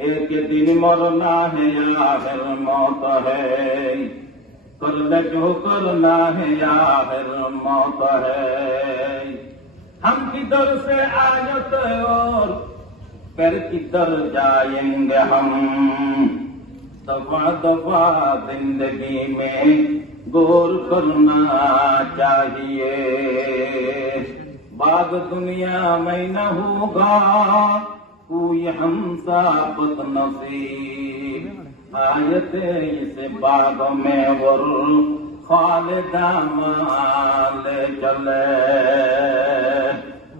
एक दिन मरना है या फिर मौत है, कर ले जो करना है या फिर मौत है। हम किधर से आए थे और फिर किधर जाएंगे हम, दफा दफा जिंदगी में गौर करना चाहिए। बाद दुनिया में न होगा कोई हमसा बदनसीब, आयते इस बाग में वर खालिदा माल चले।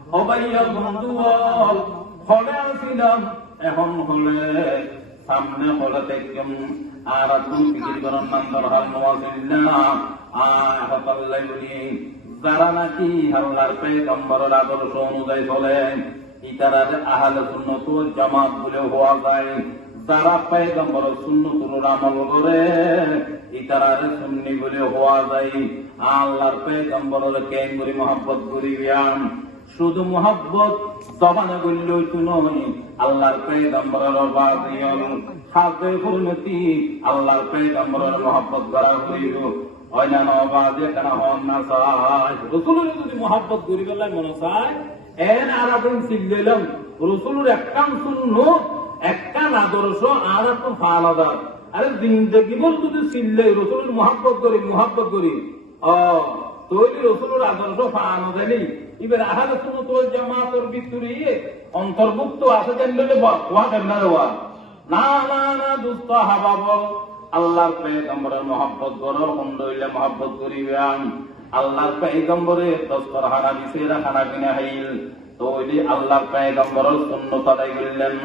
ও ভাইয়া বন্ধু হলে আসিলাম, এখন হলে সামনে হলে দেখলাম আর আপনি ফিকির করার নাম দরকার নওয়াজিল্লাহ আহতাল্লাই বলি যারা নাকি আল্লাহর পয়গম্বরের আদর্শ অনুযায়ী চলে ইতারার আহলে সুন্নাত ওয়াল জামাত বলে হওয়া যায়। যারা পয়গম্বরের সুন্নতের আমল করে ইতারার সুন্নি বলে হওয়া যায়। আল্লাহর পয়গম্বরের কেন করি মহব্বত করিয়াম, শুধু মহব্বত জবানে বললেই তো নয়, আল্লাহর পয়গম্বরের বাদিয়ল হাতে হুরমতি আল্লাহর পয়গম্বরের মহব্বত করা হইল। অন্যান্য বাদে কেন হন না চায়, রাসূলের যদি মহব্বত করি গেলাই মনে চায় এন আরাদিন সিল্লাম রাসূলের একখান সুন্নত একখান আদর্শ আর একটু আলাদা। আরে জিন্দেগি বল যদি সিল্লাই রাসূলের মহব্বত করি তৈরি রসুলের আদর্শ ফানো দেনি এবার আহলে সুন্নাত ওয়াল জামাতের ভিতরে অন্তর্ভুক্ত আছে জানলে ওয়া কেমনে ওয়া না না না দুস্ত হাবাব আল্লাহর পয়গম্বরের মহব্বত করো, হইলে মহব্বত করিবেন। আল্লাহর পয়গম্বরের দস্তর হানা বিছেরা খানা কিনা হাইল তৈরি আল্লাহর পয়গম্বরের সুন্নত আদায় করলেন,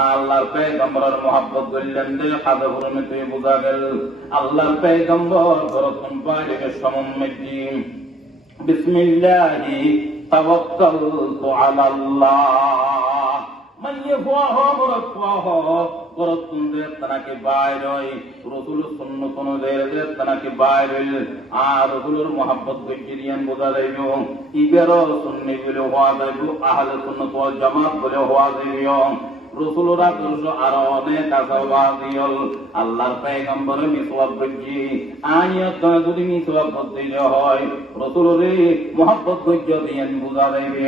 আল্লাহর পয়গম্বরের মহব্বত করলেন দে খাদে হুরমে তুই বুঝা গেল। আল্লাহর পয়গম্বর বরকন পাইলে সমম্মতি বিসমিল্লাহি তাওয়াক্কালতু আলাল্লাহ মাইয়ে ফুয়াহ বরক ফুয়াহ বরকন দে তানাকে বাইরই রাসূল সুন্নত অনুযায়ী দে তানাকে বাইরই আর রাসূলের মহব্বত করিয়ান বুঝা যাইব। ইবেরো সুন্নি বলে হওয়া যাইব, আহলে সুন্নাত ওয়াল জামাত বলে হওয়া যাইব। রসুলরা আদর্শ আরো অনেক আসাবাদিয়ল আল্লাহর পয়গম্বরে মিসওয়াক করছি আয়াত যদি মিসওয়াক করতে হয় রসুলরে মহব্বত কইজ দিয়েন বুঝা যাইবে।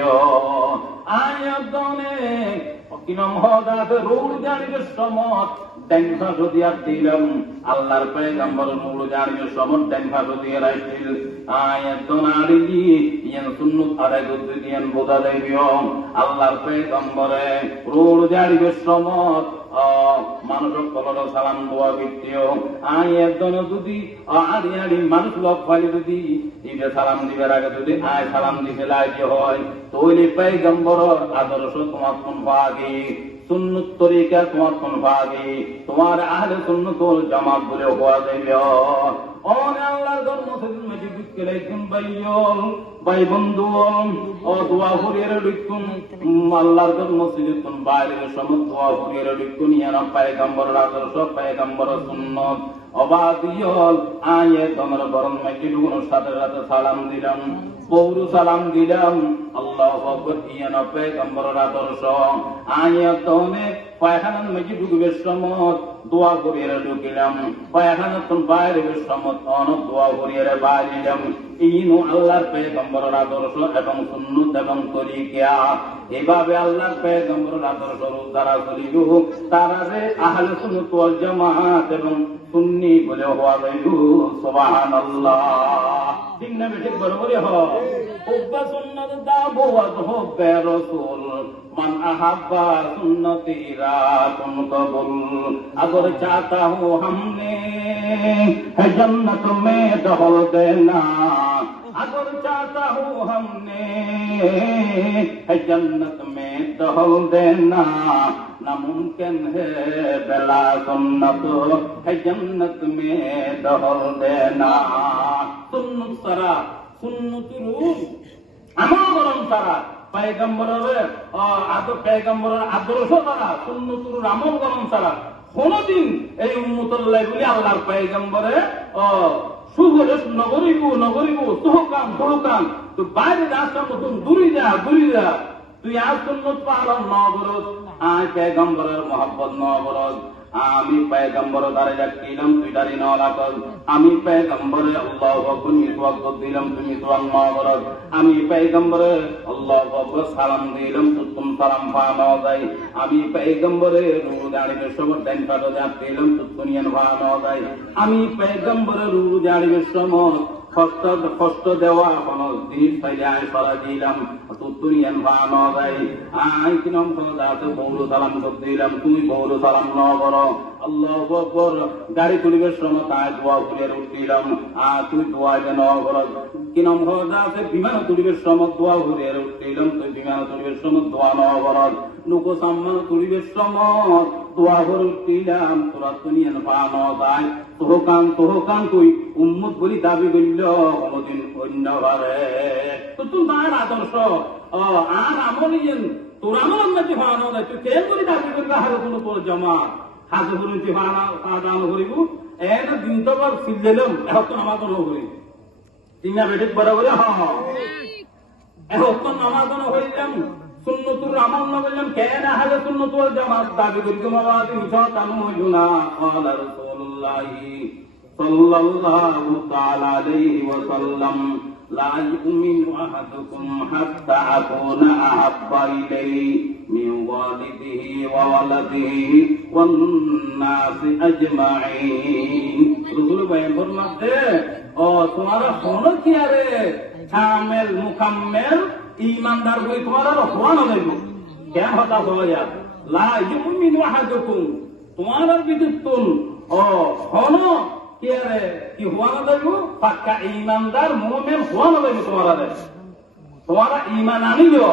আয়াত অনেক কিনম হদাতে রূঢ় জানির সমত ডেঙ্গা যদি আর দিলাম আল্লাহর পয়গম্বর রূঢ় জানির সমত ডেঙ্গা যদি রাইছিল আয়াত নারী ইয়ান সুন্নাত আদায় করতে দিয়েন বোঝা যাইবে। আল্লাহর পয়গম্বরে রূঢ় জানির সমত মানুষের কলর সালাম দোয়া বিত্তীয় আয়াত যদি আড়ি মানুষ লোক ফালি যদি ইবে সালাম দিবার আগে যদি আয় সালাম দিতে লাগে হয় তৈরি পয়গম্বর আদর্শ তোমার কোন ভাগে সুন্নত তরিকা তোমার কোন ভাগে তোমার আহলে সুন্নাত ওয়াল জামাত বলে হওয়া যাইবে। আল্লাহর ধর্ম মসজিদ ঢুকে লাইকুন ভাই বন্ধু ও দোয়া করিয়ে ঢুকুন আল্লাহর ধর্ম মসজিদ কোন বাইরে সমস্ত দোয়া করিয়ে ঢুকুন ইয়ারা পয়গম্বরের আদর্শ পয়গম্বরের সুন্নত অবাদিয়ল আয়ে তোমার বরণ মসজিদ গুলোর সাথে সাথে সালাম দিলাম পৌরু সালাম দিলাম আল্লাহু আকবার ইয়ানা পয়গম্বরের আদর্শ আয়ে তোনে পায়খানার মসজিদ ঢুকবের সময় দোয়া করিয়ে ঢুকিলাম পায়খানার কোন বাইরে সময় অনেক দোয়া করিয়ে বাইরিলাম। ইনু আল্লাহর পয়গম্বরের আদর্শ এবং সুন্নত এবং তরিকা এভাবে আল্লাহর পয়গম্বরের আদর্শ দ্বারা চলিব তারা যে আহলে সুন্নাত ওয়াল জামাত এবং সুন্নি বলে হওয়া যাইব। সুবহানাল্লাহ ঠিক না বেঠিক বরাবরই হয় হুব্বা সুন্নাত দাওয়াত হুব্বে রাসূল মান আহাব্বা সুন্নতি রাতুন কবুল अगर चाहता हूँ हमने है जन्नत में दखल देना अगर चाहता हूँ हमने है जन्नत में दखल देना नामुमकिन है बिला सुन्नत है जन्नत में दखल देना। सुन्नत सारा सुन्नत रूह আমল করম সারা পয়গম্বরের পয়গম্বরের আদর্শ সারা সুন্নতুর আমল করম সারা কোনদিন এই উম্মতুল্লাহ বলি আল্লাহর পয়গম্বরে সুগরে নগরিব সুহকাম তো বাইরে রাস্তার মতন দূরে যা তুই আর সুন্নত পালন ন করস আয় পয়গম্বরের মহব্বত নবরত আমি পয়গম্বর দাঁড়ে রাখিলাম তুই দাঁড়ি ন রাখল আমি পয়গম্বরে আল্লাহু আকবার মিসওয়াক দিলাম তুমি তোয়াং নবরত আমি পয়গম্বরে আল্লাহু আকবার সালাম দিলাম তুম সালাম ফানো যাই আমি পয়গম্বরে রু দাঁড়িয়ে সবর দেন কাটো দিলাম তুনিয়ান ফানো যাই আমি পয়গম্বরে রু দাঁড়িয়ে সমর কষ্ট দেওয়া কোন জিনিস পাইলে আমি সরা দিলাম তুনিয়ান ফানো যাই আই কিনম দাঁড়াতে বৌরু সালাম দিলাম তুমি বৌরু সালাম ন করো আল্লাহু আকবার গাড়ি তুলিবের সময় তাই দোয়া করে উঠছিলাম তুই দোয়া যেন করো কিনম দাঁড়াতে বিমান তুলিবের সময় দোয়া করে উঠছিলাম তুই বিমান তুলিবের সময় দোয়া ন করো নুকো সাম্মান তুলিবের সময় দোয়া করে উঠছিলাম তোরা তুনিয়ান ফানো যাই তোহকান তুই উম্মত বলি দাবি করল কোনদিন অন্যবারে তো তুমি তার আদর্শ আর আমল তোর আমল উন্নতি ফানো যায় তুই কেন বলি দাবি করলে হারে কোনো তোর জমা হাজে উন্নতি ফানা দান করিব এটা দিন তো বার ফিরলেলাম এখন তো নামাজ করি তিনা বেঠিক বরাবরে এখন তো নামাজ হইলাম সুন্নতুর আমল না বললাম কেন হাজে সুন্নতুল জামাত দাবি করি তোমার মিছা কানু হইল না ক্বালা রাসূলুল্লাহি সাল্লাল্লাহু তাআলা আলাইহি ওয়াসাল্লাম লা ইউমিনু আহাদুকুম হাত্তা আকুনা আহাব্বা ইলাইহি মিন ওয়ালিদিহি ওয়া ওয়ালাদিহি ওয়ান নাসি আজমাইন রাসূল বয়ান ফরমাতে ও তোমারা হলো কি আরে কামেল মুকাম্মেল ईमानदार कोई तुम्हारा हुआ ना देखो क्या होता हो यार ला युमिनु अहादुकुम तुम्हारा भी तुम ओ होनो क्या रे कि हुआ ना देखो पक्का ईमानदार मोमेन हुआ ना देखो तुम्हारा ईमान आनी जो